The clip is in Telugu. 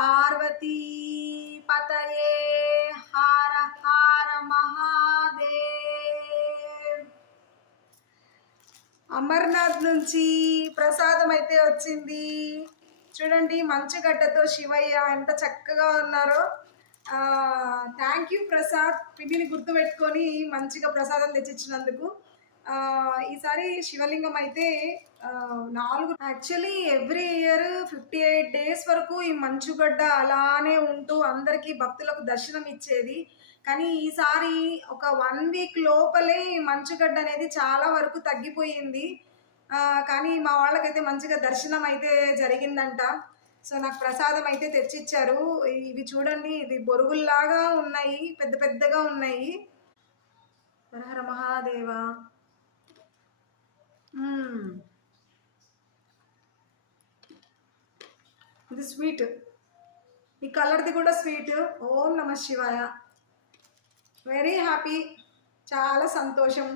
పార్వతీ పతయే హర హర మహాదేవ్. అమర్నాథ్ నుంచి ప్రసాదం అయితే వచ్చింది. చూడండి మంచుగడ్డతో శివయ్య ఎంత చక్కగా ఉన్నారో. థ్యాంక్ యూ ప్రసాద్, పిండిని గుర్తుపెట్టుకొని మంచిగా ప్రసాదం తెచ్చిచ్చినందుకు. ఈసారి శివలింగం అయితే 4 యాక్చువల్లీ ఎవ్రీ ఇయర్ 58 డేస్ వరకు ఈ మంచుగడ్డ అలానే ఉంటూ అందరికీ భక్తులకు దర్శనం ఇచ్చేది. కానీ ఈసారి ఒక 1 వీక్ లోపలే ఈ మంచుగడ్డ అనేది చాలా వరకు తగ్గిపోయింది. కానీ మా వాళ్ళకైతే మంచిగా దర్శనం అయితే జరిగిందంట. సో నాకు ప్రసాదం అయితే తెచ్చిచ్చారు. ఇవి చూడండి, ఇవి బొరుగుల్లాగా ఉన్నాయి, పెద్ద పెద్దగా ఉన్నాయి. హర మహాదేవ. ఇది స్వీట్, ఈ కలర్ది కూడా స్వీట్. ఓం నమ శివాయ. వెరీ హ్యాపీ, చాలా సంతోషం.